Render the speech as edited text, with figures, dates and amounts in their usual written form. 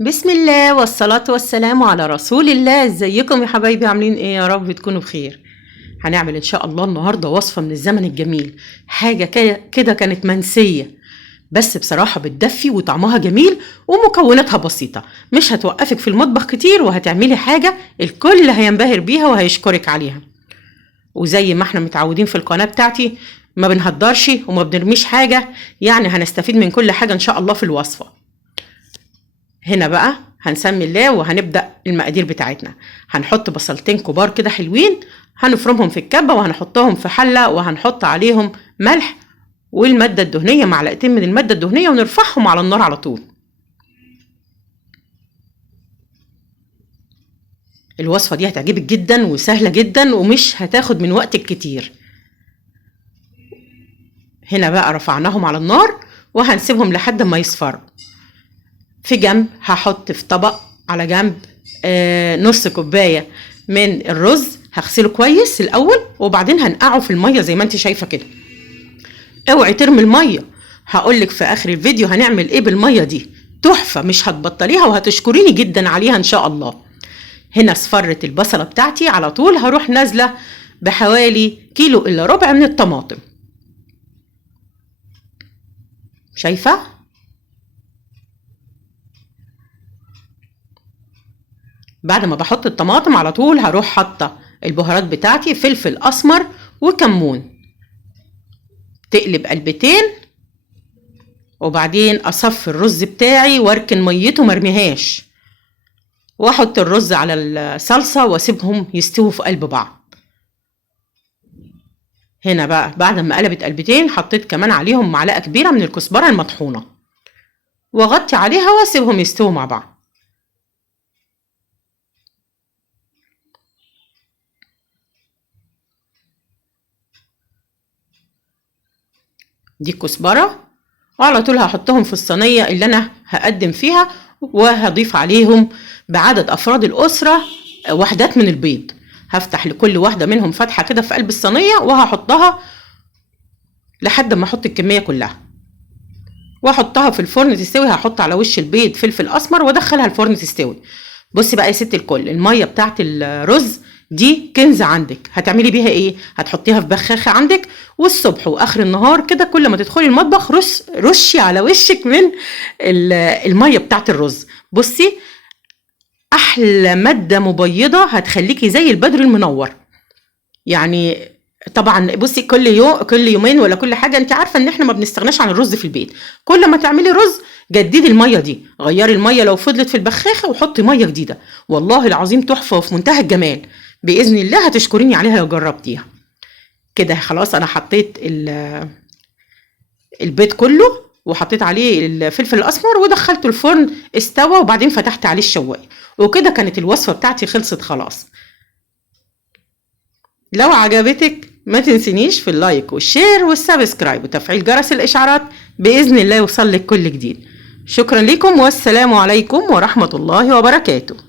بسم الله والصلاة والسلام على رسول الله. ازيكم يا حبايبي؟ عاملين ايه؟ يا رب تكونوا بخير. هنعمل ان شاء الله النهاردة وصفة من الزمن الجميل، حاجة كده كانت منسية، بس بصراحة بتدفي وطعمها جميل ومكوناتها بسيطة، مش هتوقفك في المطبخ كتير، وهتعملي حاجة الكل هينبهر بيها وهيشكرك عليها. وزي ما احنا متعودين في القناة بتاعتي، ما بنهدرش وما بنرميش حاجة، يعني هنستفيد من كل حاجة ان شاء الله في الوصفة. هنا بقى هنسمي الله وهنبدأ المقادير بتاعتنا. هنحط بصلتين كبار كده حلوين، هنفرمهم في الكبة وهنحطهم في حلة، وهنحط عليهم ملح والمادة الدهنية، معلقتين من المادة الدهنية، ونرفعهم على النار على طول. الوصفة دي هتعجبك جدا وسهلة جدا ومش هتاخد من وقتك كتير. هنا بقى رفعناهم على النار وهنسيبهم لحد ما يصفروا. في جنب هحط في طبق على جنب نص كوباية من الرز، هغسله كويس الأول وبعدين هنقعه في المية زي ما انت شايفة كده. اوعي ترمي المية، هقولك في آخر الفيديو هنعمل ايه بالمية دي، تحفة مش هتبطليها وهتشكريني جدا عليها ان شاء الله. هنا صفرت البصلة بتاعتي، على طول هروح نازلة بحوالي كيلو إلا ربع من الطماطم. شايفة؟ بعد ما بحط الطماطم على طول هروح حاطه البهارات بتاعتي، فلفل اسمر وكمون، تقلب قلبتين، وبعدين اصفي الرز بتاعي واركن ميته مرميهاش، واحط الرز على الصلصه واسيبهم يستووا في قلب بعض. هنا بقى بعد ما قلبت قلبتين حطيت كمان عليهم معلقه كبيره من الكزبره المطحونه، واغطي عليها واسيبهم يستووا مع بعض. دي الكزبره، وعلى طول هحطهم في الصينيه اللي انا هقدم فيها، وهضيف عليهم بعدد افراد الاسره وحدات من البيض. هفتح لكل واحده منهم فتحه كده في قلب الصينيه، وهحطها لحد ما احط الكميه كلها، واحطها في الفرن تستوي. هحط على وش البيض فلفل اسمر وادخلها الفرن تستوي. بصي بقى يا ست الكل، الميه بتاعت الرز دي كنز عندك، هتعملي بيها ايه؟ هتحطيها في بخاخه عندك، والصبح واخر النهار كده كل ما تدخلي المطبخ رشي على وشك من الميه بتاعت الرز. بصي احلى ماده مبيضه هتخليكي زي البدر المنور. يعني طبعا بصي كل يومين ولا كل حاجه، انت عارفه ان احنا ما بنستغناش عن الرز في البيت. كل ما تعملي رز جددي الميه دي، غيري الميه لو فضلت في البخاخه وحطي ميه جديده، والله العظيم تحفه وفي منتهى الجمال. باذن الله هتشكريني عليها لو جربتيها. كده خلاص انا حطيت البيض كله، وحطيت عليه الفلفل الاسمر ودخلته الفرن استوى، وبعدين فتحت عليه الشوايه، وكده كانت الوصفه بتاعتي خلصت خلاص. لو عجبتك ما تنسينيش في اللايك والشير والسبسكرايب وتفعيل جرس الإشعارات، بإذن الله يوصل لك كل جديد. شكرا لكم والسلام عليكم ورحمة الله وبركاته.